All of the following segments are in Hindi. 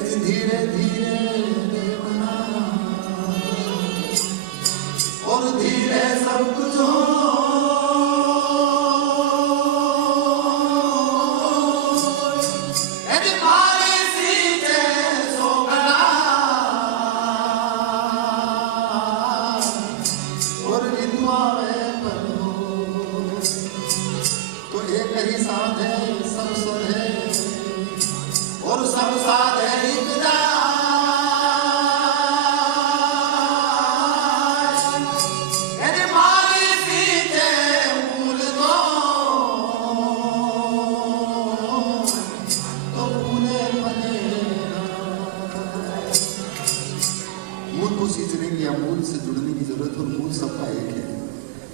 धीरे धीरे बना और धीरे सब कुछ हो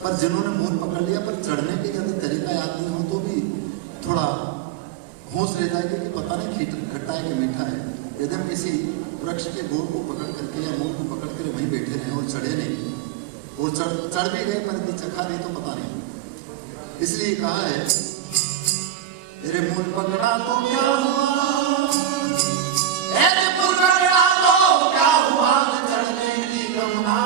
पर जिन्होंने मूल पकड़ लिया पर चढ़ने के यदि तरीका याद नहीं हो तो भी थोड़ा होश रहता है कि पता नहीं खट्टा है कि मीठा है। यदि हम किसी वृक्ष के गोड़ को पकड़ करके या मूल को पकड़ कर वहीं बैठे रहे और चढ़े नहीं और चढ़ भी गए पर यदि चखा नहीं तो पता नहीं। इसलिए कहा है तेरे मूल पकड़ा तो क्या हुआ, तेरे मूल पकड़ा तो क्या हुआ, चढ़ने की गमना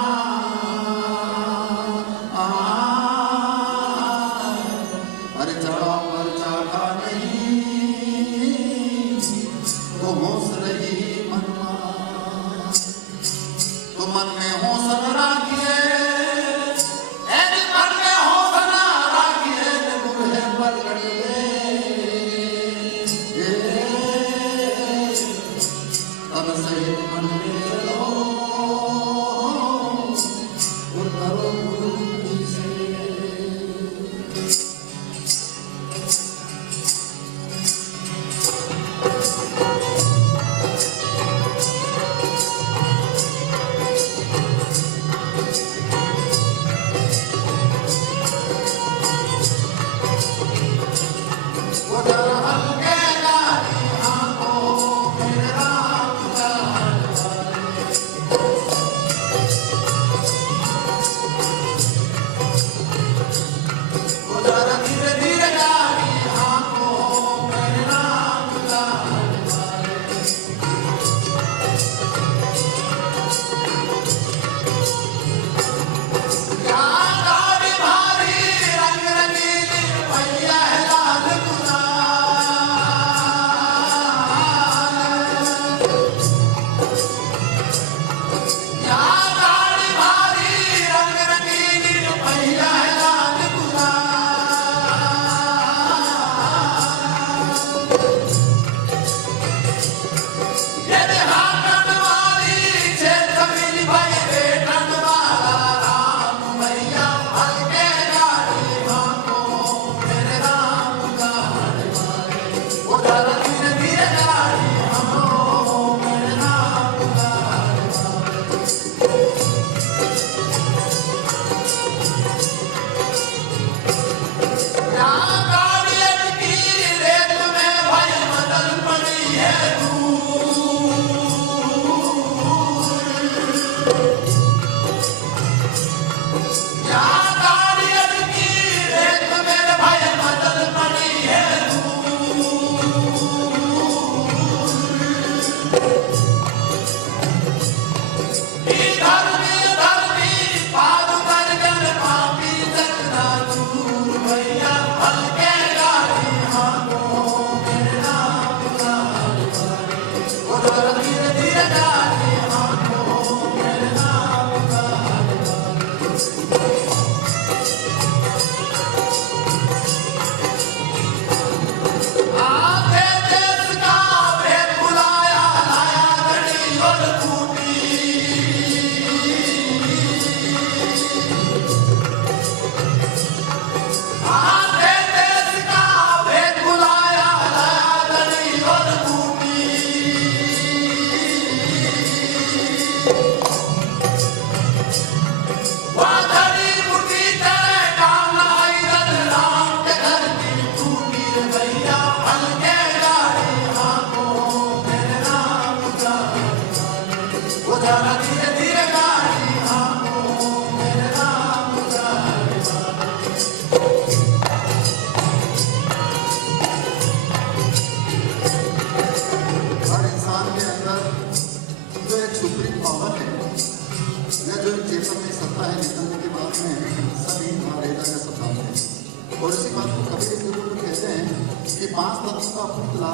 5 तत्व का पुतला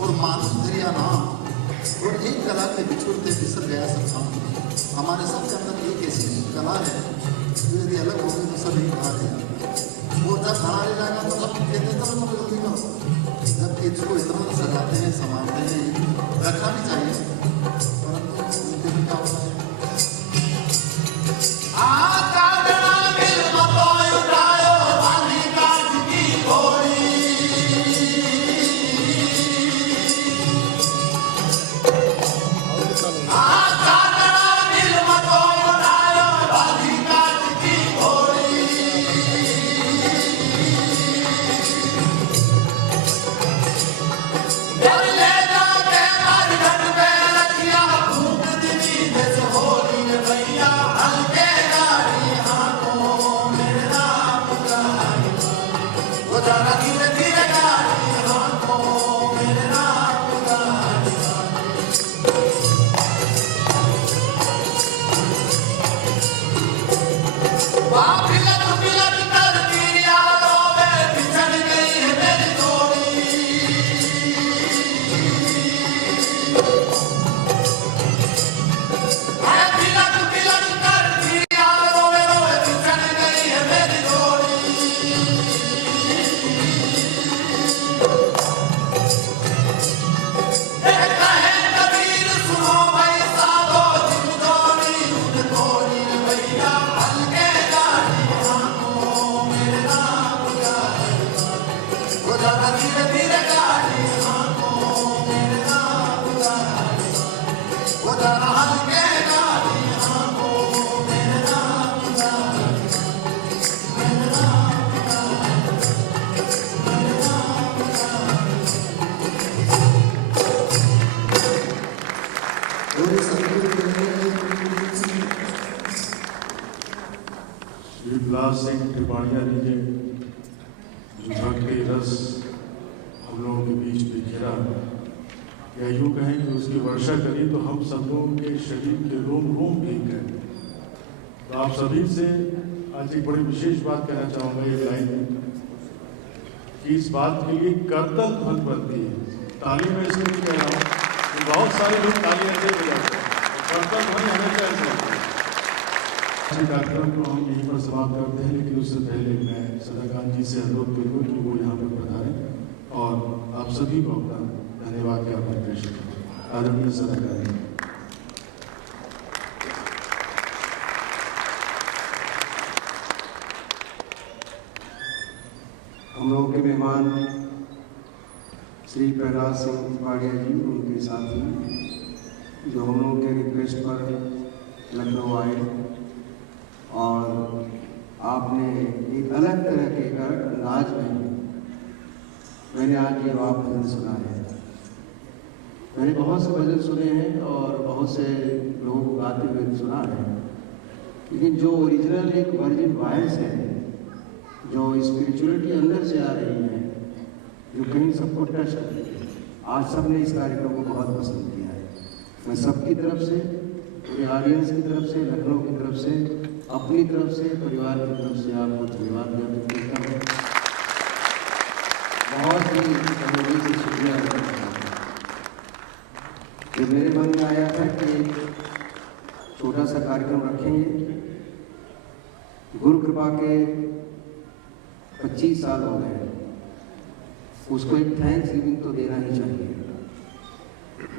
और मानुष दरिया नाम और एक कला के बिछुड़ते बिसर गया सब काम। हमारे सबके अंदर एक ऐसी कला है जो यदि अलग हो गई तो सब एक कला है। वो जब खड़ा ले जाएगा तो सब कहते हैं चलो चलो जल्दी करो, जबकि इसको इतना सजाते हैं संभालते हैं, रखना भी चाहिए, परंतु उनके भी क्या होता है। विलास सिंह त्रिपाठिया जी ने जो भक्ति रस हम लोगों के बीच बिखेरा, या यूँ कहें कि उसकी वर्षा करी तो हम सब लोगों के शरीर के रोम रोम भीग गए। तो आप सभी से आज एक बड़ी विशेष बात कहना चाहूँगा ये लाइन कि इस बात के लिए करतल ध्वनि बनती है। ताली में इसलिए नहीं कह रहा हूँ कि बहुत सारे लोग तालियां दे जाते हैं, करतल ध्वनि हमेशा ऐसे कार्यक्रम को हम यहीं पर समाप्त करते हैं, लेकिन उससे पहले मैं सदाकांत जी से अनुरोध करूँगा कि वो यहाँ पर पधारें और आप सभी को अपना धन्यवाद ज्ञापन पेश करें। आदरणीय सदाकांत जी। हम लोगों के मेहमान श्री प्रहलाद सिंह त्रिपाठिया जी, उनके साथी जो हम लोगों के रिक्वेस्ट पर लखनऊ आए और आपने एक अलग तरह के अंदाज में मैंने आज ये आप भजन सुना है। मैंने बहुत से भजन सुने हैं और बहुत से लोगों को गाते हुए सुना है, लेकिन जो ओरिजिनल एक वर्जिन वॉइस है, जो स्पिरिचुअलिटी अंदर से आ रही है, जो कहीं सबको टच कर रही है, आज सबने इस कार्यक्रम को बहुत पसंद किया है। मैं सबकी तरफ से, पूरे ऑडियंस की तरफ से, लखनऊ की तरफ से, अपनी तरफ से, परिवार की तरफ से आपको धन्यवाद ज्ञापित करता हूँ। बहुत ही दिल से शुक्रिया अदा करता हूँ। ये मेरे मन में आया था कि छोटा सा कार्यक्रम रखेंगे। गुरु कृपा के 25 साल हो गए, उसको एक थैंक्स गिविंग तो देना ही चाहिए।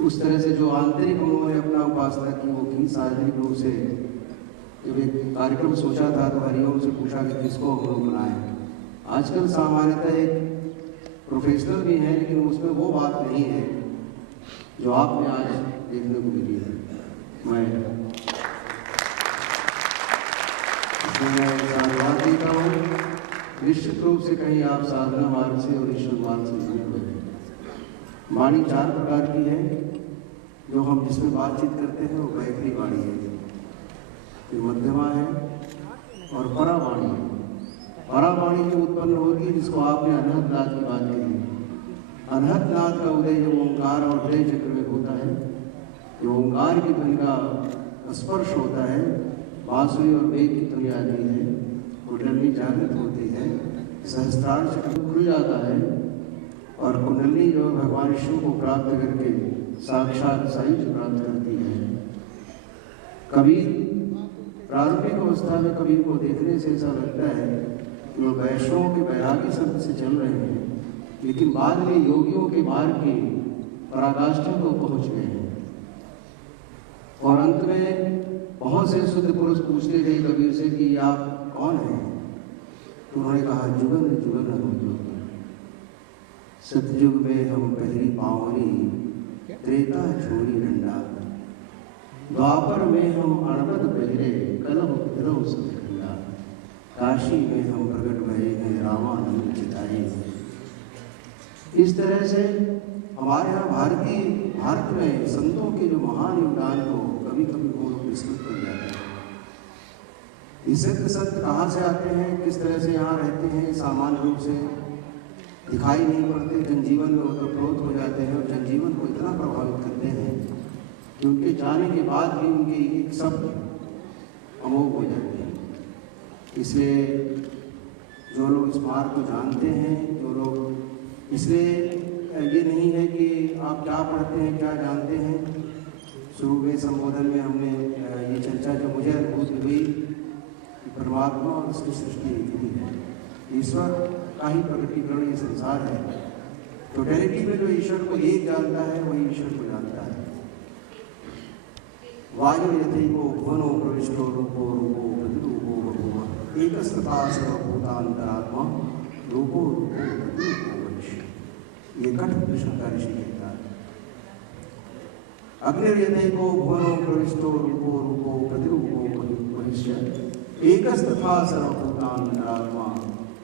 उस तरह से जो आंतरिक उन्होंने अपना उपासना की वो की, सार्वजनिक रूप से जब एक कार्यक्रम सोचा था तो हरिओम से पूछा कि किसको हम लोग बनाएं। आजकल सामान्यतः एक प्रोफेशनल भी है, लेकिन उसमें वो बात नहीं है जो आपने आज देखने को मिली है। मैं धन्यवाद देता हूँ। निश्चित रूप से कहीं आप साधना मार्ग से और ईश्वर मार्ग से जुड़े हुए हैं। वाणी 4 प्रकार की है, जो हम जिसमें बातचीत करते हैं वो बैठनी वाणी है, फिर मध्यमा है और परावाणी है। परावाणी जो उत्पन्न होगी, जिसको आपने अनहद नाद की बात की, अनहद नाद का उदय जो ओंकार और हृदय चक्र में होता है, जो ओंकार की ध्वनि का स्पर्श होता है, बांसुरी और वेग की ध्वनि आती है, कुंडली जागृत होती है, सहस्त्रार चक्र खुल जाता है और कुंडली जो भगवान शिव को प्राप्त करके साक्षात साईं से प्राप्त करती है। कबीर प्रारंभिक अवस्था में कबीर को देखने से ऐसा लगता है कि वो वैष्णवों के वैरागी शब्द से चल रहे हैं, लेकिन बाद में योगियों के मार्ग की पराकाष्ठा को पहुंच गए हैं। और अंत में बहुत से शुद्ध पुरुष पूछते थे कबीर से कि आप कौन हैं? तो उन्होंने कहा जुगन जुगन हम योगी, सतयुग में हम पहली पावरी, त्रेता छोरी डंडा, द्वापर में हम अणबद बजरे, कलम फिरौ सब ठंडा, काशी में हम प्रकट भये हैं रामानंद चिताए। इस तरह से हमारे यहाँ भारत में संतों के जो महान योगदान को कभी कभी वो लोग विस्मृत कर जाते हैं। ये संत कहाँ से आते हैं, किस तरह से यहाँ रहते हैं, सामान्य रूप से दिखाई नहीं पड़ते, जनजीवन में ओतप्रोत हो जाते हैं और जनजीवन को इतना प्रभावित करते हैं कि उनके जाने के बाद भी उनके एक शब्द अमोघ हो जाते हैं। इसलिए जो लोग इस मार्ग को जानते हैं, जो लोग, इसलिए ये नहीं है कि आप क्या पढ़ते हैं, क्या जानते हैं। शुरू में संबोधन में हमने ये चर्चा जो मुझे अनुभूति हुई कि परमात्मा और उसकी सृष्टि एक ही है, ईश्वर का ही प्रकटीकरण ये संसार है। टोटलिटी में जो ईश्वर को एक जानता है वही ईश्वर को जानता है। वायु यथैको भुवनो प्रविष्टो रूपो रूपो प्रतिरूपो बभूव एकस्तथा सर्वभूतान्तरात्मा रूपो रूपो प्रतिरूपो भविष्य। ये कठ कृष्ण का ऋषि कहता है। अग्निर्यथैको भुवनो प्रविष्टो रूपो रूपो प्रतिरूपो भविष्य एकस्तथा सर्वभूतान्तरात्मा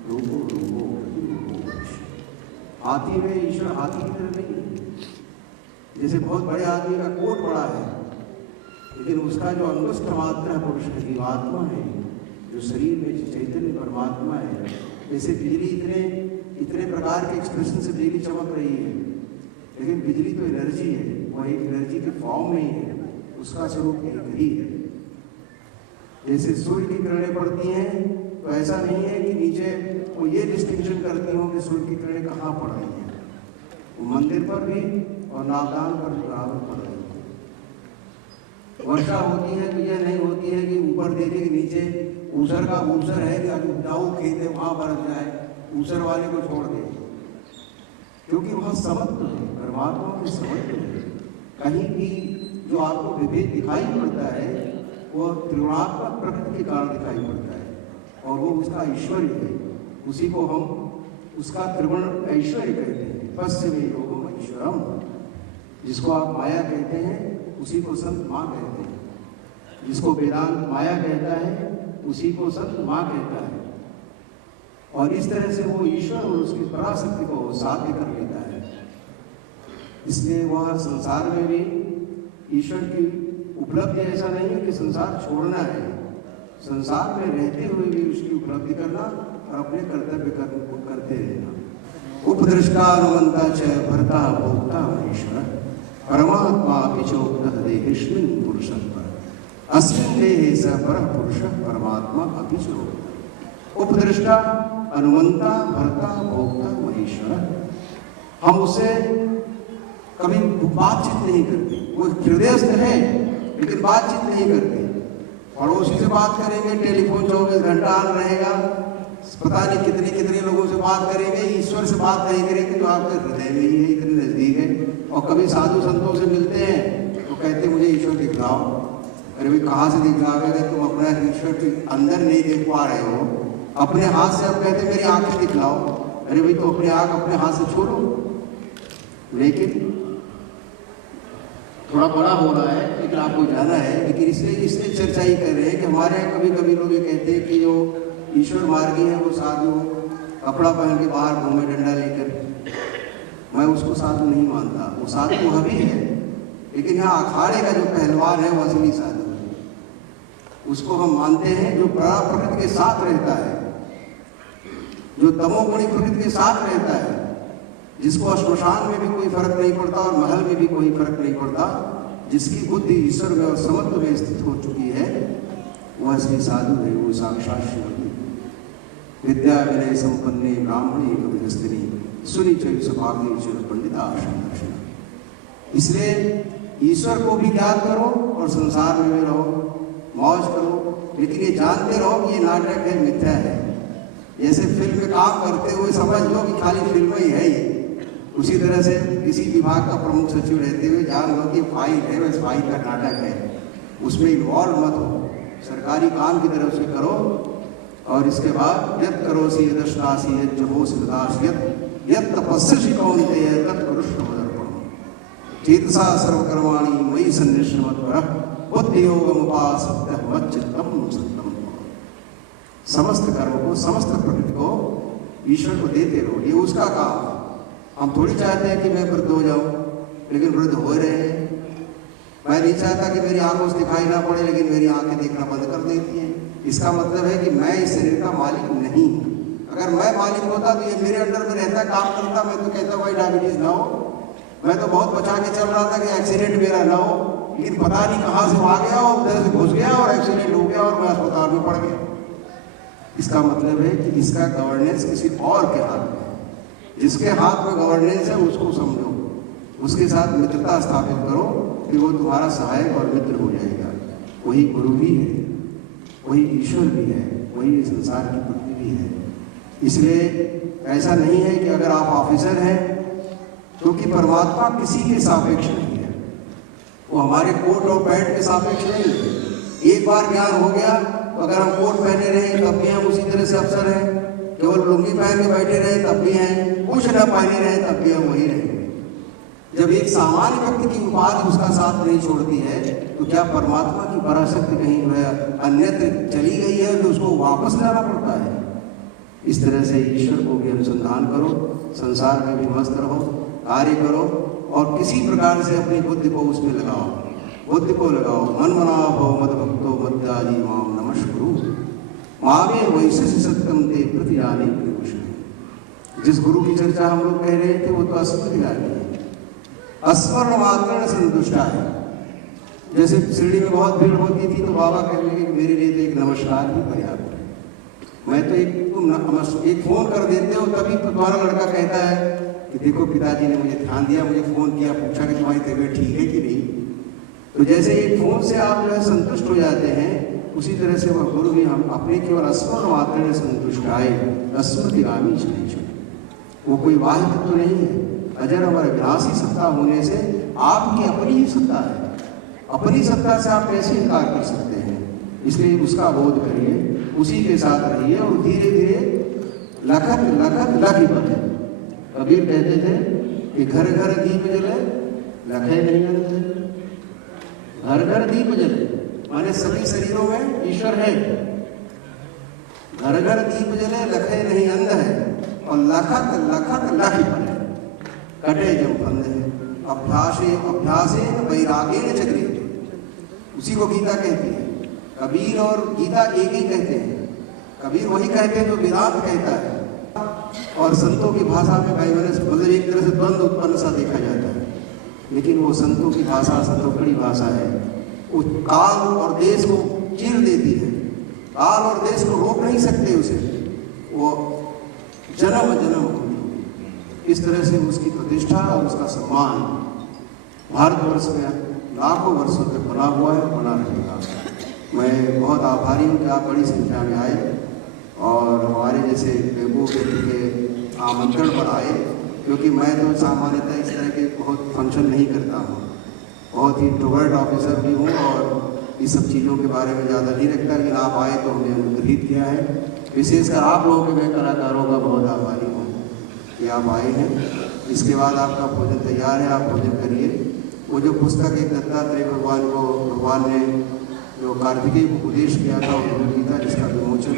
रूपो रूपो प्रतिरूपो भविष्य। हाथी में ईश्वर हाथी की तरह नहीं है। जैसे बहुत बड़े आदमी का कोट बड़ा है, लेकिन उसका जो अंगुष्ठ मात्र पुरुष है, जीवात्मा है, जो शरीर में चैतन्य परमात्मा है। जैसे बिजली इतने प्रकार के एक्सप्रेशन से बिजली चमक रही है, लेकिन बिजली तो एनर्जी है, वह एक एनर्जी के फॉर्म में ही है, उसका स्वरूप एक ही है। जैसे सूर्य की किरणें पड़ती हैं तो ऐसा नहीं है कि नीचे वो ये डिस्टिंक्शन करती हो कि सूर्य की किरणें कहाँ पड़ रही हैं, वो मंदिर पर भी और नावदान पर भी बराबर पड़ रही है। वर्षा होती है तो यह नहीं होती है कि ऊपर देखे कि नीचे ऊसर का ऊसर है कि आज उपजाऊ खेत है वहां बरस जाए, ऊसर वाले को छोड़ दे, क्योंकि वह समत्व है, परमात्मा के समत्व है। कहीं भी जो आपको विभेद दिखाई पड़ता है वह त्रिगुणात्मक प्रकृति के कारण दिखाई पड़ता है, और वो उसका ऐश्वर्य है। उसी को हम उसका त्रिगुण ऐश्वर्य कहते हैं। पश्चिमी योगम ऐश्वरम, जिसको आप माया कहते हैं उसी को संत माँ कहते हैं। जिसको वेदांत माया कहता है उसी को संत माँ कहता है। और इस तरह से वो ईश्वर और उसकी पराशक्ति को साध्य कर लेता है। इसलिए वह संसार में भी ईश्वर की उपलब्धि ऐसा नहीं है कि संसार छोड़ना है, संसार में रहते हुए भी उसकी उपलब्धि करना और अपने कर्तव्य कर्म को करते रहना। उपदृष्टा अनुमंता च भर्ता भोक्ता ईश्वर परमात्मा पिचोक्तः देहेष्मिन् पुरुषः पर अस्मिन् देहे स परः पुरुषः परमात्मा अपिचोक्तः। उपदृष्टा अनुमंता भर्ता भोक्ता महेश्वर, हम उससे कभी बातचीत नहीं करते, वो हृदयस्थ है लेकिन बातचीत नहीं करते। पड़ोसी से बात करेंगे, टेलीफोन 24 घंटा ऑन रहेगा, पता नहीं कितने लोगों से बात करेंगे, ईश्वर से बात नहीं करेंगे जो आपके हृदय में ही है, इतने नजदीक है। और कभी साधु संतों से मिलते हैं तो कहते मुझे ईश्वर दिखलाओ। अरे भाई कहाँ से दिखलाओगे, तुम अपना ईश्वर के अंदर नहीं देख पा रहे हो, अपने हाथ से अब कहते मेरी आंखें दिखलाओ। अरे भाई तो अपने आंख अपने हाथ से छोड़ो। लेकिन थोड़ा बड़ा हो रहा है, लेकिन आपको जाना है। लेकिन इसलिए चर्चा ही कर रहे हैं कि हमारे यहाँ कभी कभी लोग ये कहते हैं कि जो ईश्वर मार्गी है वो साधु कपड़ा पहन के बाहर घूमे डंडा लेकर। मैं उसको साधु नहीं मानता, वो साधु वह भी है, लेकिन यहाँ अखाड़े का जो पहलवान है वो असली साधु है। उसको हम मानते हैं जो प्रकृति के साथ रहता है, जो तमोगुणी प्रकृति के साथ रहता है, जिसको श्मशान में भी कोई फर्क नहीं पड़ता और महल में भी कोई फर्क नहीं पड़ता, जिसकी बुद्धि ईश्वर में और समत्व में स्थित हो चुकी है, वह असली साधु है, वो साक्षात शिव है। विद्या विनय संपन्ने ब्राह्मणे कविहस्तिनी सुनी चरित सुभाग्नि ईश्वर पंडित आशन दर्शन। इसलिए ईश्वर को भी ज्ञात करो और संसार में भी रहो, मौज करो, लेकिन ये जानते रहो कि ये नाटक है, मिथ्या है। जैसे फिल्म में काम करते हुए समझ लो कि खाली फिल्म ही है ये, उसी तरह से किसी विभाग का प्रमुख सचिव रहते हुए जान लो कि फाइल है, वैसे फाइल का नाटक है, उसमें इन्वॉल्व मत हो, सरकारी काम की तरफ से करो। और इसके बाद यत् करोसि यदश्नासि यत् जहोसि तदासि यत् तपस्यसि कौन्तेय तत्कुरुष्व मदर्पणम् चेतसा सर्वकर्माणि मयि सन्निष्ठ मत्परः बुद्धियोगमुपासते मच्चित्तम सत्यम। समस्त कर्म को, समस्त प्रकृति को ईश्वर को देते रहो, ये उसका काम है। हम थोड़ी चाहते हैं कि मैं वृद्ध हो जाऊं, लेकिन वृद्ध हो रहे हैं। मैं नहीं चाहता कि मेरी आंखों से दिखाई ना पड़े, लेकिन मेरी आंखें देखना बंद कर देती हैं। इसका मतलब है कि मैं इस शरीर का मालिक नहीं हूं। अगर मैं मालिक होता तो ये मेरे अंडर में रहता, काम करता, मैं तो कहता भाई डायबिटीज ना हो। मैं तो बहुत बचा के चल रहा था कि एक्सीडेंट मेरा ना हो, लेकिन पता नहीं कहां से आ गया और उधर से घुस गया और एक्सीडेंट हो गया और मैं अस्पताल में पड़ गया। इसका मतलब है कि इसका गवर्नेंस किसी और के हाथ में है। जिसके हाथ में गवर्नेंस है उसको समझो, उसके साथ मित्रता स्थापित करो कि वो तुम्हारा सहायक और मित्र हो जाएगा। वही गुरु भी है, वही ईश्वर भी है, वही संसार की पृथ्वी भी है। इसलिए ऐसा नहीं है कि अगर आप ऑफिसर हैं, क्योंकि परमात्मा किसी के सापेक्ष नहीं है, वो हमारे कोट और पैंट के सापेक्ष नहीं है। एक बार ज्ञान हो गया तो अगर हम कोट पहने रहे तब भी हम उसी तरह से अफसर हैं, केवल लुंगी पहन के बैठे रहे तब भी हैं, कुछ न पहने रहे तब भी हम वही रहेंगे। जब एक सामान्य व्यक्ति की उपाधि उसका साथ नहीं छोड़ती है, तो क्या परमात्मा की पराशक्ति कहीं वह अन्यत्र चली गई है तो उसको वापस लाना पड़ता है? इस तरह से ईश्वर को भी अनुसंधान करो, संसार में भी मस्त रहो, कार्य करो और किसी प्रकार से अपनी बुद्धि को उसमें लगाओ, बुद्धि को लगाओ। मन मना भव मद भक्तो मद्याजी माम नमस्कुरु मामे वैश्य सत्यम ते प्रतिजाने प्रभुषण। जिस गुरु की चर्चा हम लोग कह रहे थे वो तो अस्मृतिगामी है, अस्मरण मात्र संतुष्टा है। जैसे शिरडी में बहुत भीड़ होती थी तो बाबा कहने लगे कि मेरे लिए तो एक नमस्कार ही पर्याप्त है। मैं तो एक फोन कर देते हो तभी तुम्हारा लड़का कहता है कि देखो पिताजी ने मुझे ध्यान दिया, मुझे फोन किया, पूछा कि तुम्हारी तबीयत ठीक है कि नहीं। तो जैसे एक फोन से आप जो है संतुष्ट हो जाते हैं, उसी तरह से वह गुरु भी हम अपने केवल अस्मरण मात्र संतुष्ट आए, अस्मृतिगामी शनैश्चर। वो कोई बाह्य तत्व तो नहीं है, अजर और विनाशी सत्ता होने से आपकी अपनी ही सत्ता है। अपनी सत्ता से आप कैसे इनकार कर सकते हैं? इसलिए उसका बोध करिए, उसी के साथ रहिए और धीरे धीरे लखत लखत लखी बने। कबीर कहते थे कि घर घर दीप जले लखे नहीं अंधे। घर घर दीप जले माने सभी शरीरों में ईश्वर है। घर घर दीप जले लखे नहीं अंध है और लखत लखत लखी बने कटे जब बंद है। अभ्यासे अभ्यासे वैरागे न चक्री, उसी को गीता कहती है। कबीर और गीता एक ही कहते हैं। कबीर वही कहते हैं जो वेदांत कहता है, और संतों की भाषा में मतलब एक तरह से द्वंद्व उत्पन्न सा देखा जाता है, लेकिन वो संतों की भाषा संतोषी भाषा है। वो काल और देश को चीर देती है, काल और देश को रोक नहीं सकते उसे, वो जन्म जन्म इस तरह से उसकी प्रतिष्ठा और उसका सम्मान भारतवर्ष में लाखों वर्षों तक बना हुआ है, बना रहेगा। मैं बहुत आभारी हूँ कि आप बड़ी संख्या में आए और हमारे जैसे बेवकूफ व्यक्ति के आमंत्रण पर आए, क्योंकि मैं तो सामान्यतः इस तरह के बहुत फंक्शन नहीं करता हूँ, बहुत ही इंट्रोवर्ट ऑफिसर भी हूँ और इस सब चीज़ों के बारे में ज़्यादा नहीं रखता, लेकिन आप आए तो हमने अनुग्रहित किया है। विशेषकर आप लोगों के, मैं कलाकारों का बहुत आभारी हूँ कि आप आए हैं। इसके बाद आपका भोजन तैयार है, आप भोजन करिए। वो जो पुस्तक एक दत्तात्रेय भगवान ने जो कार्तिकेय को उपदेश किया था, गीता, जिसका विमोचन